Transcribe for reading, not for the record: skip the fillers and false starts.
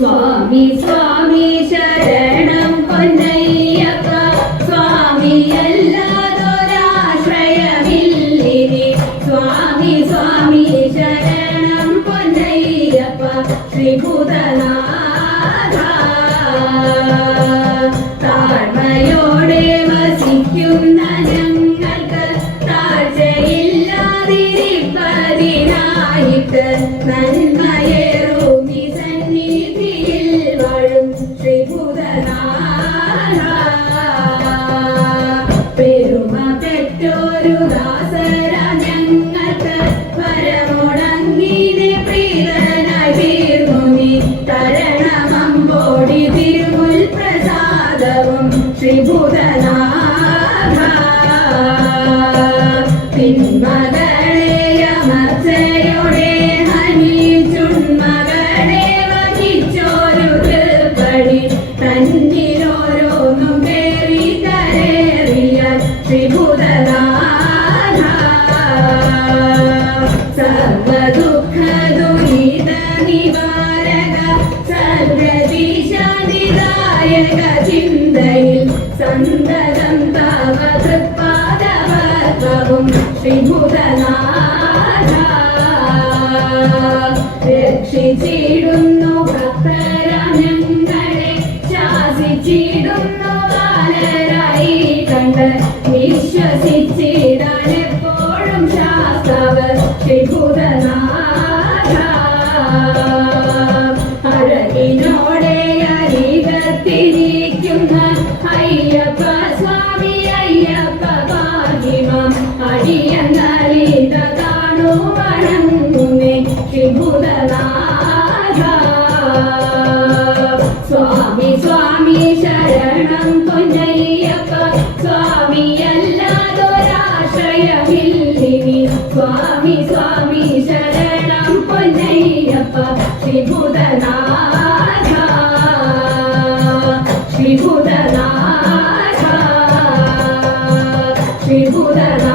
സ്വാമി സ്വാമി ശരണം പൊന്നയ്യപ്പ സ്വാമി അല്ലാതൊരാശ്രയമില്ലിനി സ്വാമി സ്വാമി ശരണം പൊന്നയ്യപ്പ ശ്രീഭൂതനാഥ താഴ്മയോടെ വസിക്കുന്ന ഞങ്ങൾക്ക് താഴ്ചയില്ലാതിരിപ്പതിനായിട്ട് നന്മയേറും ഈ സന്നിധിയിൽ വാഴും ശ്രീഭൂതനാഥ പെരുമ പെറ്റൊരു ദാസര ഞങ്ങൾക്ക് വരമുടങ്ങിനെ പ്രീതനായി തീർന്നു നീ തരണമമ്പോടി തിരുമുൽ പ്രസാദവും ശ്രീഭൂതനാഥ പിന്മകളെയമർച്ചയോടെ ഹനിച്ചുൺമകളെ വഹിച്ചോരു തൃപ്പടി തന്നിലോരോന്നും പേറി കരേറിയാൽ ശ്രീഭൂതനാഥ സർവദുഃഖ ദുരിത നിവാരക സർവദീശാനിദായക ചിന്തയിൽ സന്തതം തവ തൃപ്പാദവർഗവും ശ്രീഭൂതനാഥ രക്ഷിച്ചിടുന്നു ഭക്തരാം ഞങ്ങളെ ശാസിച്ചിടുന്നു ബാലരായി കണ്ട് വിശ്വസിച്ചിടാൻ എപ്പോഴും ശാസ്താവ് ശ്രീഭൂതനാഥ അഴകിനോടെ അരികത്തിരിക്കുന്ന അയ്യപ്പ സ്വാമി അയ്യപ്പ ഭാഗ്യമം അടിയങ്ങളിത കാണു വണങ്ങുന്നേ ശ്രീഭൂതനാഥ സ്വാമി സ്വാമി ശരണം പൊന്നയ്യപ്പ സ്വാമി അല്ലാതൊരാശ്രയമില്ലിനി സ്വാമി സ്വാമി ശരണം പൊന്നയ്യപ്പ ശ്രീഭൂതനാഥ ശ്രീഭൂതനാഥ ശ്രീഭൂതനാഥ